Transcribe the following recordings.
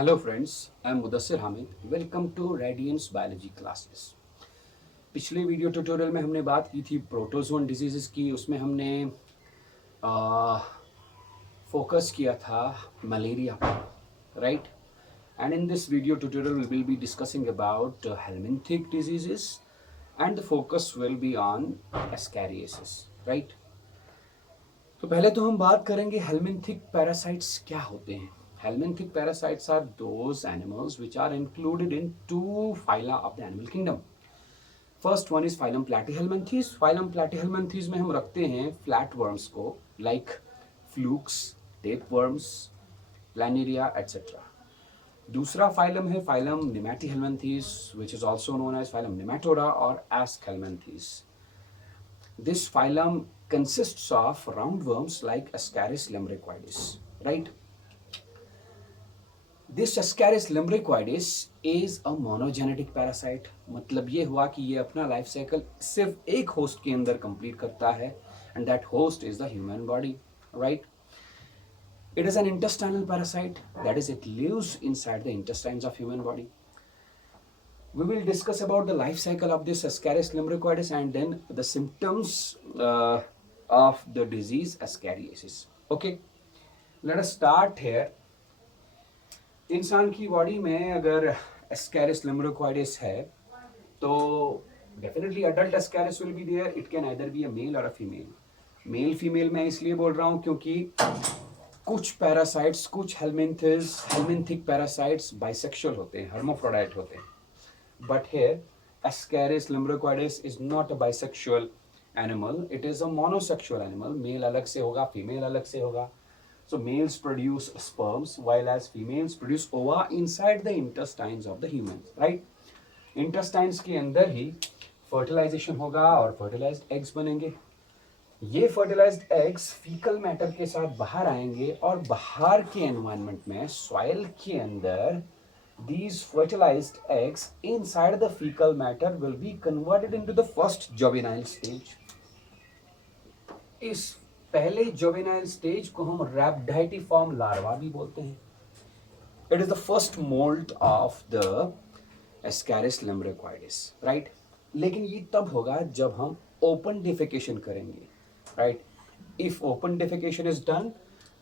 Hello friends, I am Mudassir Hamid. Welcome to radiance biology classes. पिछले video tutorial में हमने बात की थी प्रोटोजोन डिजीज़ की। उसमें हमने फोकस किया था मलेरिया पर, right. And in this video tutorial we will be discussing about helminthic diseases and the focus will be on ascariasis, right. तो पहले तो हम बात करेंगे हेलमिंथिक पैरासाइट्स क्या होते हैं। Helminthic parasites are those animals which are included in two phyla of the animal kingdom. First one is phylum platyhelminthes. Phylum platyhelminthes में हम रखते हैं फ्लैट वर्म्स को, like flukes, tapeworms, planaria etcetera. दूसरा phylum है phylum nemathelminthes which is also known as phylum nematoda और aschelminthes. This phylum consists of roundworms like Ascaris lumbricoides, right? This Ascaris lumbricoides is a monogenetic parasite. मतलब ये हुआ कि ये अपना life cycle सिर्फ एक होस्ट के अंदर कंप्लीट करता है, and that host is the human body, right? It is an intestinal parasite, that is, it lives inside the intestines of human body. We will discuss about the life cycle of this Ascaris lumbricoides and then the symptoms of the disease Ascariasis. Okay, let us start here. इंसान की body में अगर Ascaris lumbricoides है तो definitely adult Ascaris will be there. It can either be a male or a female. Male female मैं इसलिए बोल रहा हूँ क्योंकि कुछ पैरासाइट्स, कुछ हेलमिंथिक पैरासाइट्स बाइसेक्सुअल होते हैं, हर्माफ्रोडाइट होते हैं. But here, Ascaris lumbricoides is not a bisexual animal. It is a monosexual animal. Male अलग से होगा, female अलग से होगा. So males produce sperms, while as females produce ova inside the intestines of the humans, right? Intestines के अंदर ही fertilization होगा और fertilized eggs बनेंगे. ये fertilized eggs fecal matter के साथ बाहर आएंगे और बाहर के environment में soil के अंदर these fertilized eggs inside the fecal matter will be converted into the first juvenile stage. इस पहले juvenile stage को हम rhabditiform larva भी बोलते हैं. It is the first molt of the Ascaris lumbricoides, right? लेकिन ये तब होगा जब हम open defecation करेंगे, right? If open defecation is done,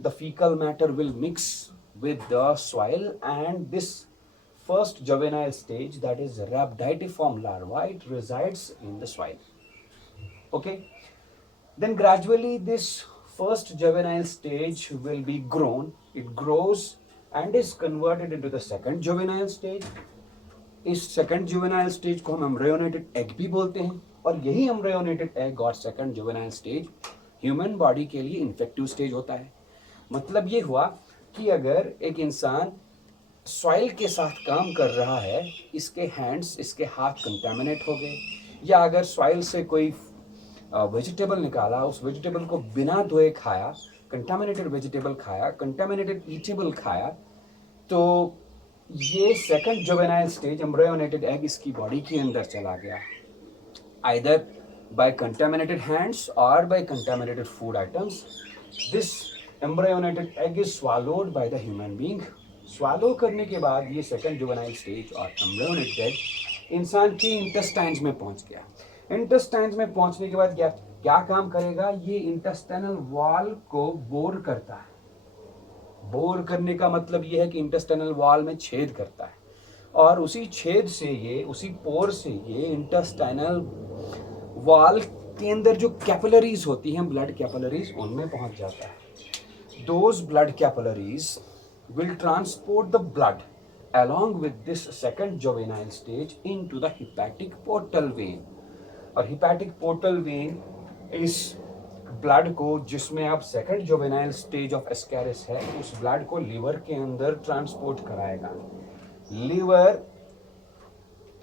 the fecal matter will mix with the soil and this first juvenile stage, that is rhabditiform larva, it resides in the soil. Okay, then gradually this first juvenile stage will be grown. It grows and is converted into the second juvenile stage. इस second juvenile stage को हम embryonated egg भी बोलते हैं और यही embryonated egg और second juvenile stage human body के लिए infective stage होता है. मतलब ये हुआ कि अगर एक इंसान सॉइल के साथ काम कर रहा है, इसके हैंड्स, इसके हाथ कंटामिनेट हो गए, या अगर सॉइल से कोई वेजिटेबल निकाला, उस वेजिटेबल को बिना धोए खाया, कंटामिनेटेड वेजिटेबल खाया, कंटामिनेटेड ईटेबल खाया, तो ये second juvenile stage embryonated egg इसकी बॉडी के अंदर चला गया, आइदर बाय कंटामिनेटेड हैंड्स और by contaminated food items. This embryonated egg is swallowed by the human being. Swallow करने के बाद ये सेकंड जुवेनाइल स्टेज और एम्ब्रियोनेटेड एग इंसान के इंटेस्टाइन्स में पहुंच गया. इंटेस्टाइन्स में पहुंचने के बाद क्या क्या काम करेगा? ये इंटेस्टाइनल वॉल को बोर करता है. बोर करने का मतलब ये है कि इंटेस्टाइनल वॉल में छेद करता है और उसी छेद से ये, उसी पोर से ये इंटेस्टाइनल वॉल के अंदर जो कैपिलरीज होती हैं, ब्लड कैपिलरीज, उनमें पहुंच जाता है. Those blood capillaries will transport the blood along with this second juvenile stage into the hepatic portal vein. और hepatic portal vein इस ब्लड को, जिसमें अब second juvenile stage of Ascaris है, उस ब्लड को लीवर के अंदर ट्रांसपोर्ट कराएगा. लीवर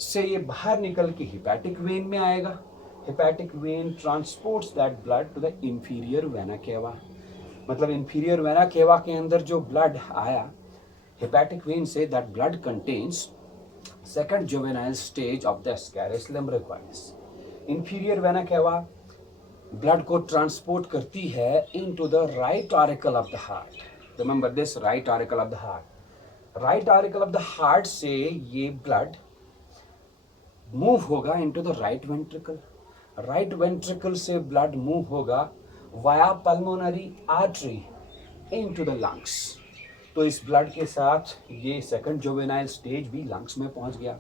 से ये बाहर निकल के हिपैटिक वेन में आएगा. Hepatic vein transports that blood to the inferior vena cava. मतलब इंफीरियर वेना केवा के अंदर जो ब्लड आया हेपेटिक वेन से, that blood contains second juvenile stage of the ascaris lumbricoides. Inferior vena cava blood को ट्रांसपोर्ट करती है into the right auricle of the heart. Remember this, right auricle of the heart. Right article of the heart से ये blood move होगा into the right ventricle, right ventricle से blood move होगा via pulmonary artery into the lungs. तो इस blood के साथ ये सेकंड जुवेनाइल स्टेज भी लंग्स में पहुंच गया।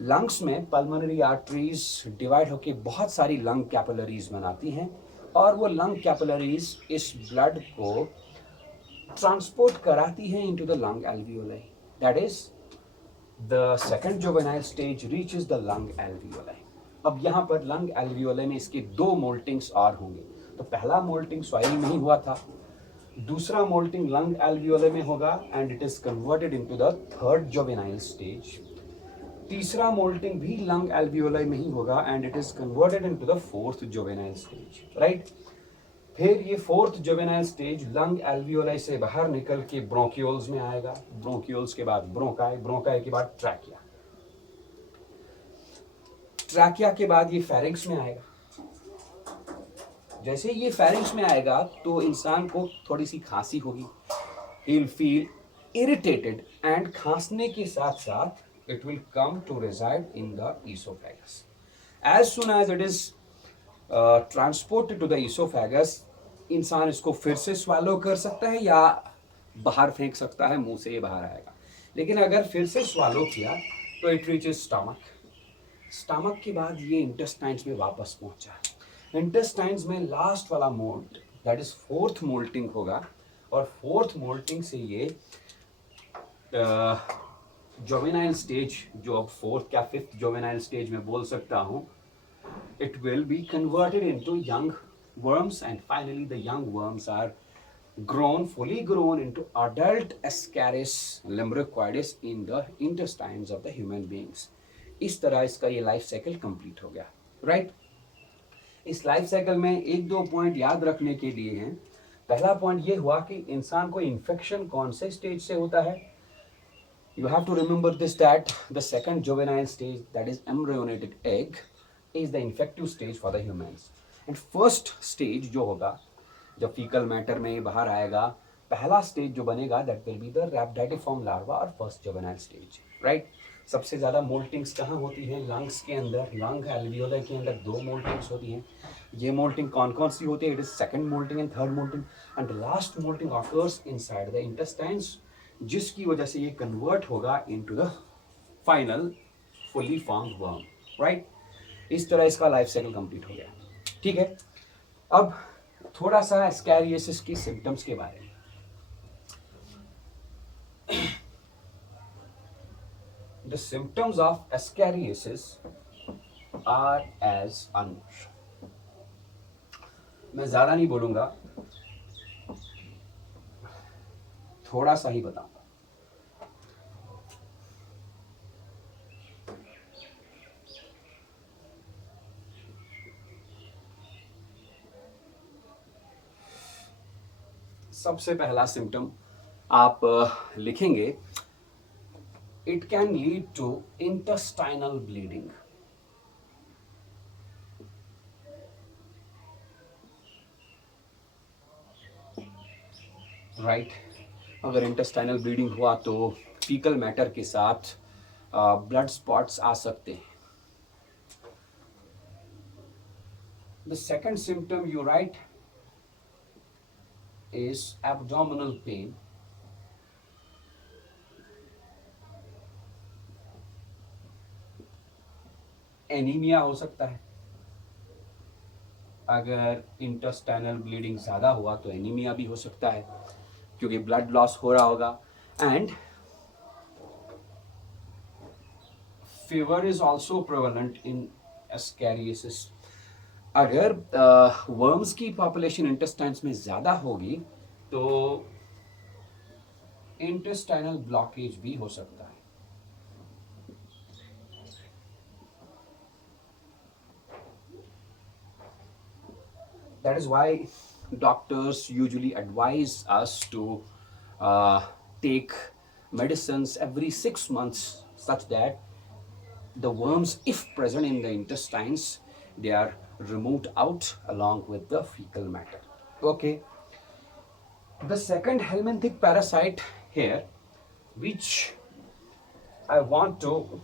लंग्स में पल्मोनरी आर्टरीज डिवाइड होकर बहुत सारी लंग कैपिलरीज बनाती हैं और वो लंग कैपिलरीज इस ब्लड को ट्रांसपोर्ट कराती हैं into the lung alveoli. That is the second juvenile stage reaches the lung alveoli. अब यहाँ पर लंग एल्वियोलाई में इसके दो मोल्टिंग्स और होंगे। तो पहला मोल्टिंग सॉइल में ही हुआ था, दूसरा मोल्टिंग लंग एल्वियोलाई में होगा and it is converted into the third juvenile stage. तीसरा मोल्टिंग भी लंग एल्वियोलाई में ही होगा and it is converted into the fourth juvenile stage, right. फिर ये fourth juvenile stage lung alveoli से बाहर निकल के ब्रोंकियोल्स में आएगा, ब्रोंकियोल्स के बाद ब्रोंकाई, ब्रोंकाई के बाद ट्रैकिया, ट्रैकिया के बाद ये फेरिंक्स में आएगा। जैसे ये फेरिंक्स में आएगा तो इंसान को थोड़ी सी खांसी होगी, he will feel irritated and खांसने के साथ साथ it will come to reside in the esophagus. As soon as it is transported to the esophagus, इंसान इसको फिर से swallow कर सकता है या बाहर फेंक सकता है, मुंह से ये बाहर आएगा। लेकिन अगर फिर से swallow किया तो it reaches stomach. स्टमक के बाद ये इंटेस्टाइन्स में वापस पहुंचा। इंटेस्टाइन्स में लास्ट वाला molt that is fourth molting होगा और फोर्थ मोल्टिंग से ये जुवेनाइल स्टेज, जो अब फोर्थ या फिफ्थ जुवेनाइल स्टेज में बोल सकता हूँ, it will be converted into young worms and finally the young worms are grown, fully grown into adult Ascaris lumbricoides in the intestines of the human beings. इस तरह इसका ये life cycle complete हो गया, राइट। इस life cycle में एक दो पॉइंट याद रखने के लिए हैं। पहला पॉइंट ये हुआ कि इंसान को इन्फेक्शन कौन से स्टेज से होता है। You have to remember this that the second juvenile stage, that is embryonated egg, is the infective stage for the humans. And first stage जो होगा, जब fecal matter में ये बाहर आएगा, पहला stage जो बनेगा that will be the rhabditiform larva और first juvenile stage, right? सबसे ज़्यादा मोल्टिंग्स कहाँ होती हैं? लंग्स के अंदर, लंग एल्वियोलाई के अंदर दो मोल्टिंग्स होती हैं। ये मोल्टिंग कौन कौन सी होती है? It is second molting and third molting and last molting occurs inside the intestines, जिसकी वजह से ये कन्वर्ट होगा into the final fully formed worm, right. इस तरह इसका लाइफ साइकिल कंप्लीट हो गया, ठीक है। अब थोड़ा सा एस्कैरियोसिस की सिम्टम्स के बारे में। The symptoms of ascariasis are as under. मैं ज़्यादा नहीं बोलूँगा, थोड़ा सा ही बताऊँगा। सबसे पहला सिम्टम आप लिखेंगे, it can lead to intestinal bleeding. Right, अगर इंटेस्टाइनल ब्लीडिंग हुआ तो फीकल मैटर के साथ ब्लड स्पॉट्स आ सकते हैं। The second symptom you right is abdominal pain. Anaemia हो सकता है, अगर इंटेस्टाइनल ब्लीडिंग ज़्यादा हुआ तो एनीमिया भी हो सकता है क्योंकि ब्लड लॉस हो रहा होगा। And fever is also prevalent in ascariasis. अगर वर्म्स की पॉपुलेशन इंटेस्टाइन्स में ज़्यादा होगी तो इंटेस्टाइनल ब्लॉकेज भी हो सकता है। That is why doctors usually advise us to take medicines every 6 months such that the worms, if present in the intestines, they are removed out along with the fecal matter. Okay. The second helminthic parasite here which I want to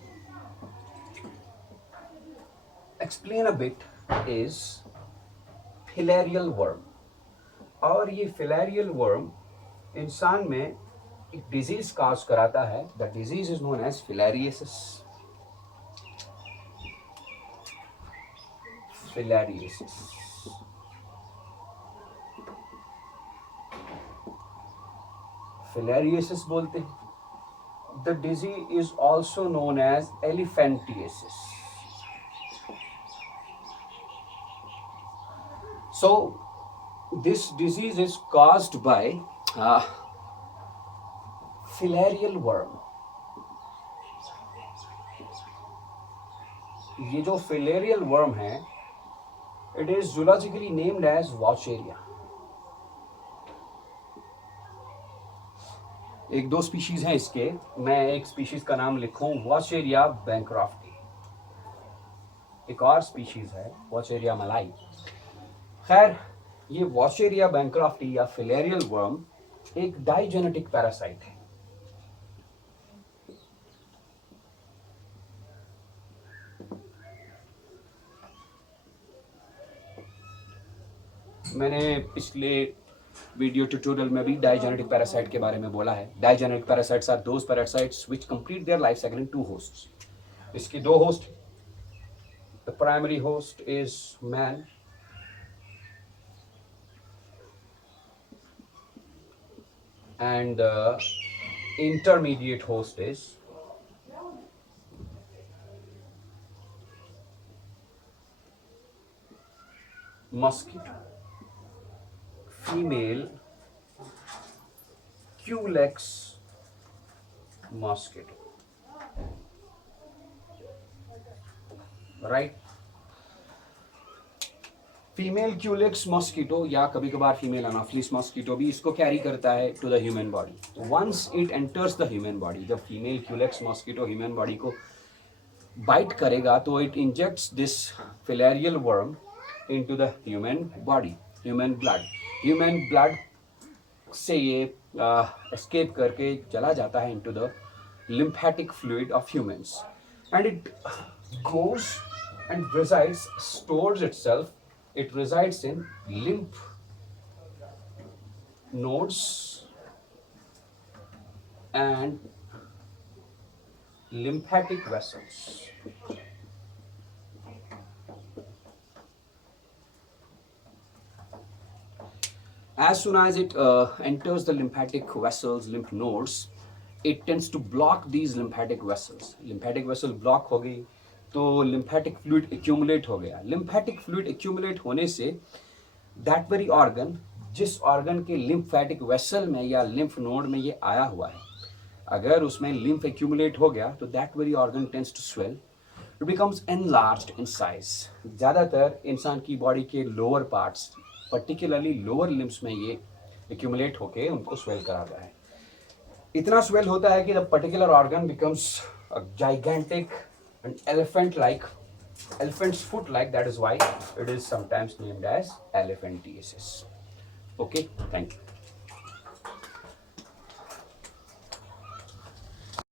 explain a bit is filarial worm. और ये filarial worm इंसान में एक disease cause कराता है. The disease is known as filariasis. Filariasis filariasis बोलते हैं. The disease is also known as elephantiasis. So this disease is caused by filarial worm. ये जो filarial worm है, it is zoologically named as Vaucheria. एक दो species हैं इसके. मैं एक स्पीशीज का नाम लिखूं, Vaucheria bancrofti. एक और स्पीशीज है Vaucheria malai. खैर, ये वॉशेरिया बैंक्रॉफ्टी या फिलेरियल वर्म एक डाइजेनेटिक पैरासाइट है. मैंने पिछले वीडियो ट्यूटोरियल में भी डाइजेनेटिक पैरासाइट के बारे में बोला है. Digenetic parasites are those parasites which complete their life cycle in two hosts. इसकी दो host. The primary host is man and the intermediate host is mosquito. Female Culex mosquito. Right? Female culex mosquito या कभी कभार female अनाफिलिस mosquito भी इसको carry करता है to the human body. Once it enters the human body, जब female culex mosquito human body को bite करेगा तो it injects this filarial worm into the human body, human blood. Human blood से ये एस्केप करके चला जाता है into the lymphatic fluid of humans, and it goes and resides, stores itself. It resides in lymph nodes and lymphatic vessels. As soon as it enters the lymphatic vessels, lymph nodes, it tends to block these lymphatic vessels. Lymphatic vessel block हो गई तो lymphatic fluid accumulate हो गया. lymphatic fluid accumulate होने से that very organ, जिस organ के lymphatic vessel में या lymph node में ये आया हुआ है, अगर उसमें lymph accumulate हो गया तो that very organ tends to swell. It becomes enlarged in size. ज़्यादातर इंसान की बॉडी के lower parts, particularly lower limbs में ये accumulate होके उनको swell कराता है. इतना swell होता है कि the particular organ becomes a gigantic and elephant's foot like. That is why it is sometimes named as elephantiasis. Okay, thank you.